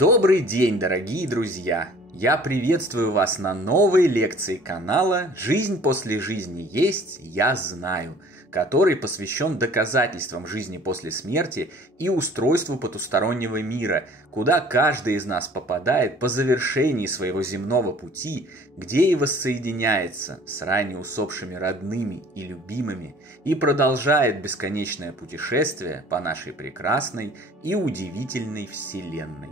Добрый день, дорогие друзья! Я приветствую вас на новой лекции канала «Жизнь после жизни есть, я знаю», который посвящен доказательствам жизни после смерти и устройству потустороннего мира, куда каждый из нас попадает по завершении своего земного пути, где и воссоединяется с ранее усопшими родными и любимыми и продолжает бесконечное путешествие по нашей прекрасной и удивительной Вселенной.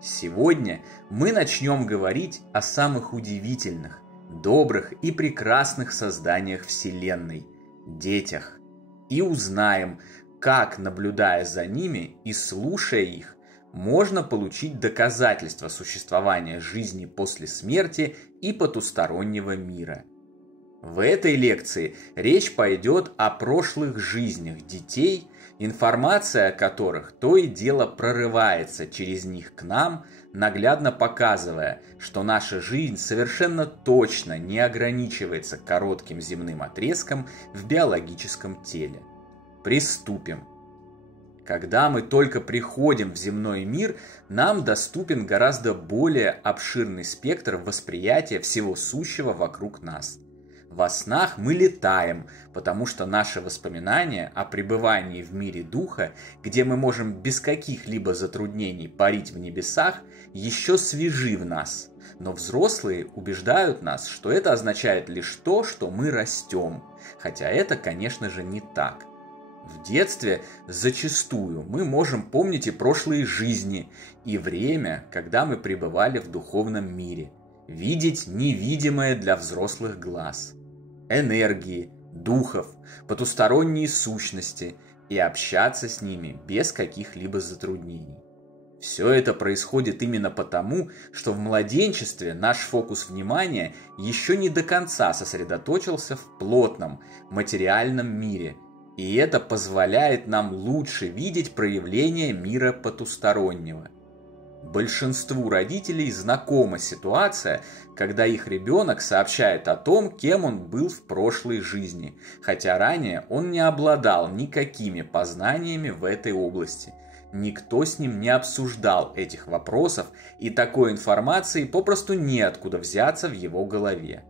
Сегодня мы начнем говорить о самых удивительных, добрых и прекрасных созданиях Вселенной – детях. И узнаем, как, наблюдая за ними и слушая их, можно получить доказательства существования жизни после смерти и потустороннего мира. В этой лекции речь пойдет о прошлых жизнях детей, информация о которых то и дело прорывается через них к нам, наглядно показывая, что наша жизнь совершенно точно не ограничивается коротким земным отрезком в биологическом теле. Приступим. Когда мы только приходим в земной мир, нам доступен гораздо более обширный спектр восприятия всего сущего вокруг нас. Во снах мы летаем, потому что наши воспоминания о пребывании в мире духа, где мы можем без каких-либо затруднений парить в небесах, еще свежи в нас. Но взрослые убеждают нас, что это означает лишь то, что мы растем, хотя это, конечно же, не так. В детстве зачастую мы можем помнить и прошлые жизни, и время, когда мы пребывали в духовном мире, видеть невидимое для взрослых глаз. Энергии, духов, потусторонние сущности и общаться с ними без каких-либо затруднений. Все это происходит именно потому, что в младенчестве наш фокус внимания еще не до конца сосредоточился в плотном, материальном мире, и это позволяет нам лучше видеть проявления мира потустороннего. Большинству родителей знакома ситуация, когда их ребенок сообщает о том, кем он был в прошлой жизни, хотя ранее он не обладал никакими познаниями в этой области. Никто с ним не обсуждал этих вопросов, и такой информации попросту неоткуда взяться в его голове.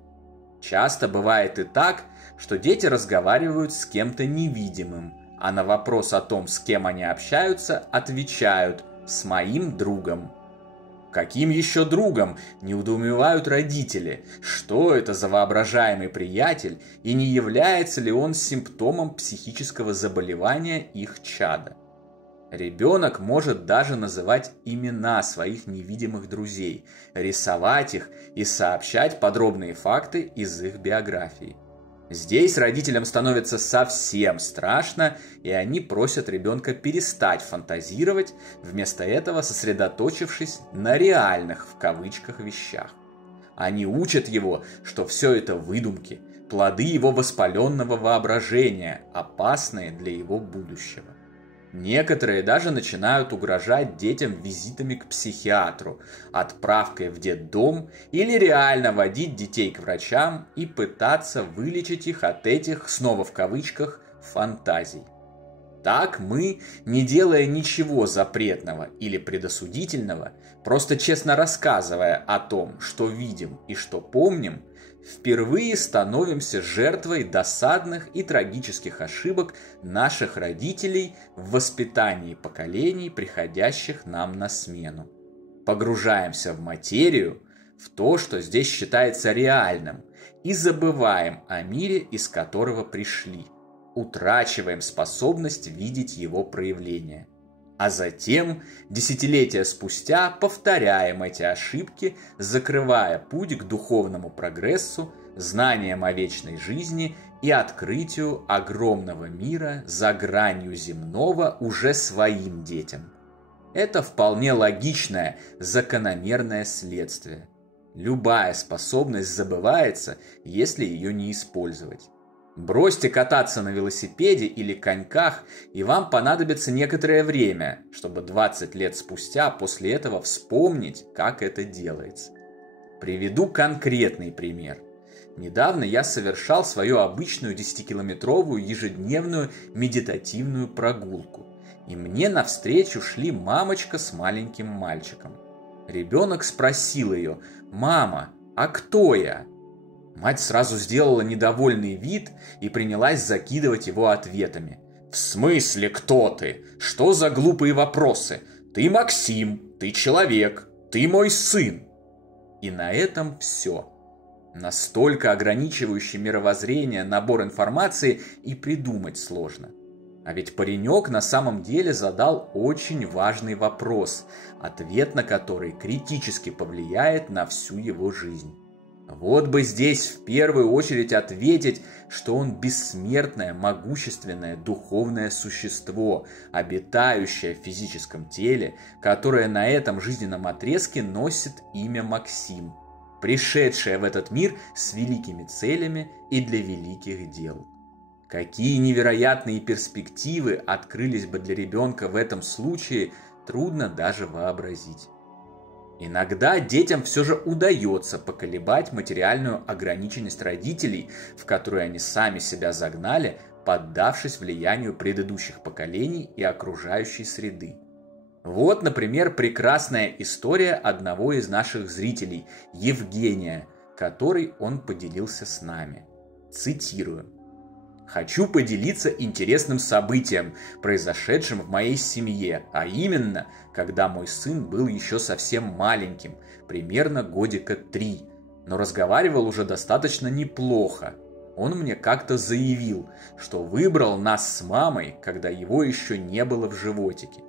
Часто бывает и так, что дети разговаривают с кем-то невидимым, а на вопрос о том, с кем они общаются, отвечают: «С моим другом». Каким еще другом, недоумевают родители? Что это за воображаемый приятель и не является ли он симптомом психического заболевания их чада? Ребенок может даже называть имена своих невидимых друзей, рисовать их и сообщать подробные факты из их биографии. Здесь родителям становится совсем страшно, и они просят ребенка перестать фантазировать, вместо этого сосредоточившись на реальных в кавычках вещах. Они учат его, что все это выдумки, плоды его воспаленного воображения, опасные для его будущего. Некоторые даже начинают угрожать детям визитами к психиатру, отправкой в детдом или реально водить детей к врачам и пытаться вылечить их от этих, снова в кавычках, фантазий. Так мы, не делая ничего запретного или предосудительного, просто честно рассказывая о том, что видим и что помним, впервые становимся жертвой досадных и трагических ошибок наших родителей в воспитании поколений, приходящих нам на смену. Погружаемся в материю, в то, что здесь считается реальным, и забываем о мире, из которого пришли, утрачиваем способность видеть его проявления. А затем, десятилетия спустя, повторяем эти ошибки, закрывая путь к духовному прогрессу, знаниям о вечной жизни и открытию огромного мира за гранью земного уже своим детям. Это вполне логичное, закономерное следствие. Любая способность забывается, если ее не использовать. Бросьте кататься на велосипеде или коньках, и вам понадобится некоторое время, чтобы 20 лет спустя после этого вспомнить, как это делается. Приведу конкретный пример. Недавно я совершал свою обычную 10-километровую ежедневную медитативную прогулку. и мне навстречу шли мамочка с маленьким мальчиком. Ребенок спросил ее: «Мама, а кто я?» Мать сразу сделала недовольный вид и принялась закидывать его ответами. «В смысле кто ты? Что за глупые вопросы? Ты Максим, ты человек, ты мой сын». И на этом все. Настолько ограничивающий мировоззрение набор информации и придумать сложно. А ведь паренек на самом деле задал очень важный вопрос, ответ на который критически повлияет на всю его жизнь. Вот бы здесь в первую очередь ответить, что он бессмертное, могущественное, духовное существо, обитающее в физическом теле, которое на этом жизненном отрезке носит имя Максим, пришедшее в этот мир с великими целями и для великих дел. Какие невероятные перспективы открылись бы для ребенка в этом случае, трудно даже вообразить. Иногда детям все же удается поколебать материальную ограниченность родителей, в которую они сами себя загнали, поддавшись влиянию предыдущих поколений и окружающей среды. Вот, например, прекрасная история одного из наших зрителей, Евгения, которой он поделился с нами. Цитирую. «Хочу поделиться интересным событием, произошедшим в моей семье, а именно, когда мой сын был еще совсем маленьким, примерно годика 3, но разговаривал уже достаточно неплохо. Он мне как-то заявил, что выбрал нас с мамой, когда его еще не было в животике.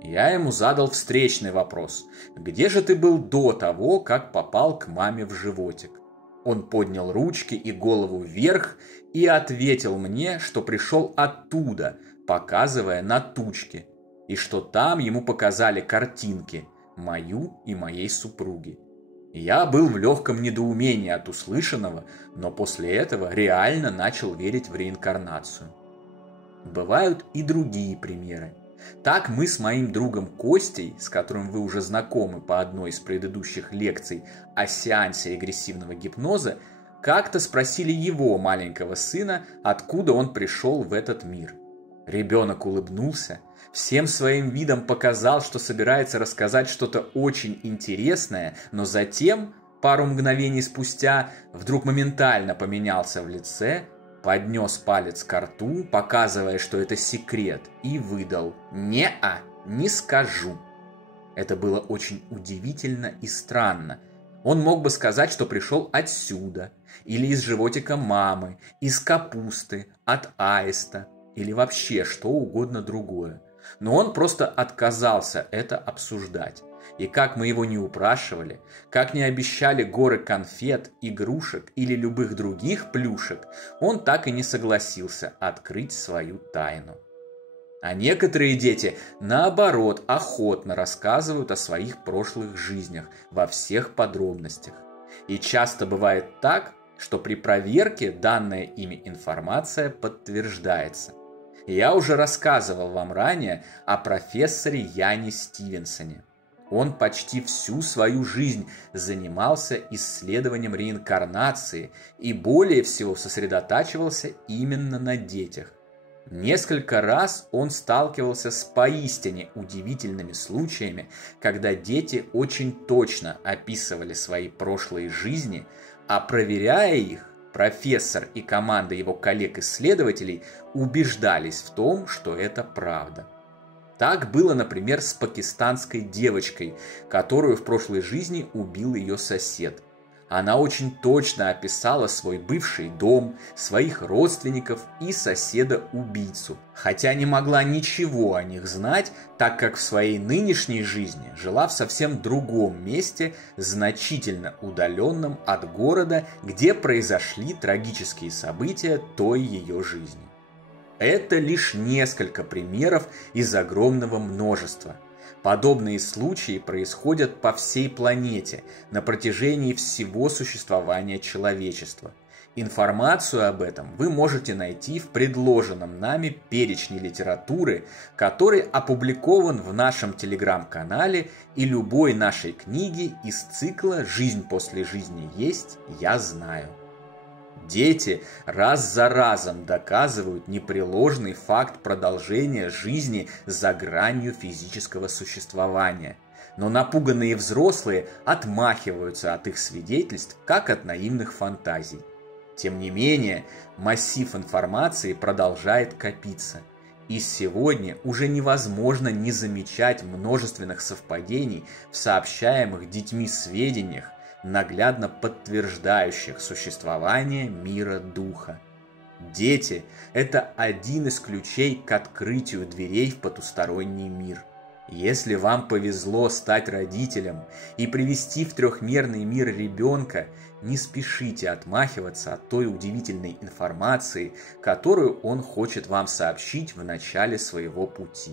Я ему задал встречный вопрос: где же ты был до того, как попал к маме в животик? Он поднял ручки и голову вверх и ответил мне, что пришел оттуда, показывая на тучки, и что там ему показали картинки, мою и моей супруги. Я был в легком недоумении от услышанного, но после этого реально начал верить в реинкарнацию». Бывают и другие примеры. Так мы с моим другом Костей, с которым вы уже знакомы по одной из предыдущих лекций о сеансе регрессивного гипноза, как-то спросили его маленького сына, откуда он пришел в этот мир. Ребенок улыбнулся, всем своим видом показал, что собирается рассказать что-то очень интересное, но затем, пару мгновений спустя, вдруг моментально поменялся в лице, поднес палец ко рту, показывая, что это секрет, и выдал: «Не-а, не скажу». Это было очень удивительно и странно. Он мог бы сказать, что пришел отсюда, или из животика мамы, из капусты, от аиста, или вообще что угодно другое. Но он просто отказался это обсуждать. И как мы его не упрашивали, как не обещали горы конфет, игрушек или любых других плюшек, он так и не согласился открыть свою тайну. А некоторые дети, наоборот, охотно рассказывают о своих прошлых жизнях во всех подробностях. И часто бывает так, что при проверке данная ими информация подтверждается. Я уже рассказывал вам ранее о профессоре Яне Стивенсоне. Он почти всю свою жизнь занимался исследованием реинкарнации и более всего сосредотачивался именно на детях. Несколько раз он сталкивался с поистине удивительными случаями, когда дети очень точно описывали свои прошлые жизни, а проверяя их, профессор и команда его коллег-исследователей убеждались в том, что это правда. Так было, например, с пакистанской девочкой, которую в прошлой жизни убил ее сосед. Она очень точно описала свой бывший дом, своих родственников и соседа-убийцу, хотя не могла ничего о них знать, так как в своей нынешней жизни жила в совсем другом месте, значительно удаленном от города, где произошли трагические события той ее жизни. Это лишь несколько примеров из огромного множества. Подобные случаи происходят по всей планете на протяжении всего существования человечества. Информацию об этом вы можете найти в предложенном нами перечне литературы, который опубликован в нашем телеграм-канале и любой нашей книге из цикла «Жизнь после жизни есть, я знаю». Дети раз за разом доказывают непреложный факт продолжения жизни за гранью физического существования. Но напуганные взрослые отмахиваются от их свидетельств, как от наивных фантазий. Тем не менее, массив информации продолжает копиться. И сегодня уже невозможно не замечать множественных совпадений в сообщаемых детьми сведениях, наглядно подтверждающих существование мира духа. Дети – это один из ключей к открытию дверей в потусторонний мир. Если вам повезло стать родителем и привести в трехмерный мир ребенка, не спешите отмахиваться от той удивительной информации, которую он хочет вам сообщить в начале своего пути.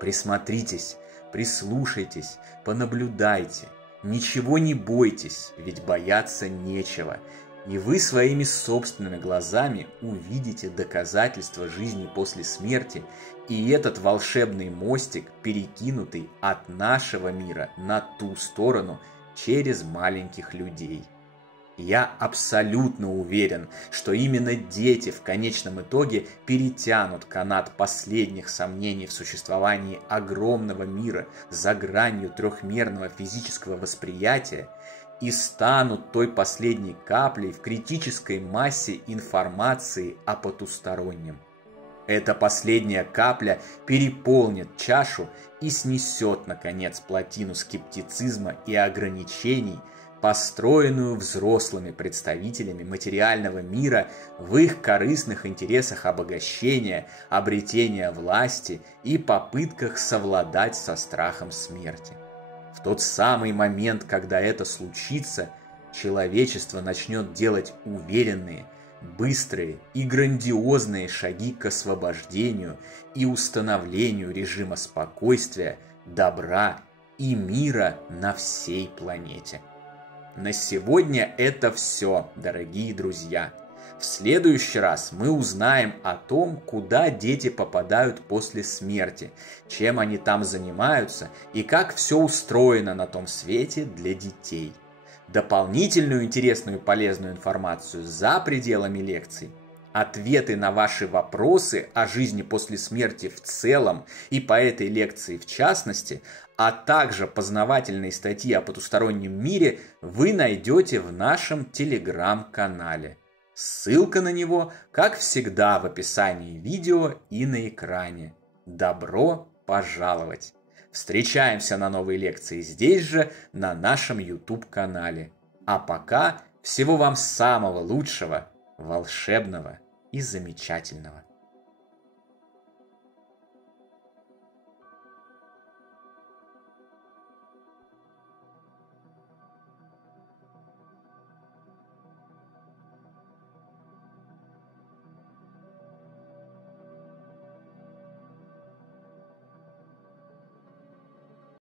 Присмотритесь, прислушайтесь, понаблюдайте. Ничего не бойтесь, ведь бояться нечего, и вы своими собственными глазами увидите доказательства жизни после смерти и этот волшебный мостик, перекинутый от нашего мира на ту сторону через маленьких людей. Я абсолютно уверен, что именно дети в конечном итоге перетянут канат последних сомнений в существовании огромного мира за гранью трехмерного физического восприятия и станут той последней каплей в критической массе информации о потустороннем. Эта последняя капля переполнит чашу и снесет, наконец, плотину скептицизма и ограничений, построенную взрослыми представителями материального мира в их корыстных интересах обогащения, обретения власти и попытках совладать со страхом смерти. В тот самый момент, когда это случится, человечество начнет делать уверенные, быстрые и грандиозные шаги к освобождению и установлению режима спокойствия, добра и мира на всей планете. На сегодня это все, дорогие друзья. В следующий раз мы узнаем о том, куда дети попадают после смерти, чем они там занимаются и как все устроено на том свете для детей. Дополнительную интересную и полезную информацию за пределами лекций, ответы на ваши вопросы о жизни после смерти в целом и по этой лекции в частности, а также познавательные статьи о потустороннем мире вы найдете в нашем телеграм-канале. Ссылка на него, как всегда, в описании видео и на экране. Добро пожаловать! Встречаемся на новой лекции здесь же, на нашем YouTube-канале. А пока всего вам самого лучшего, волшебного и замечательного.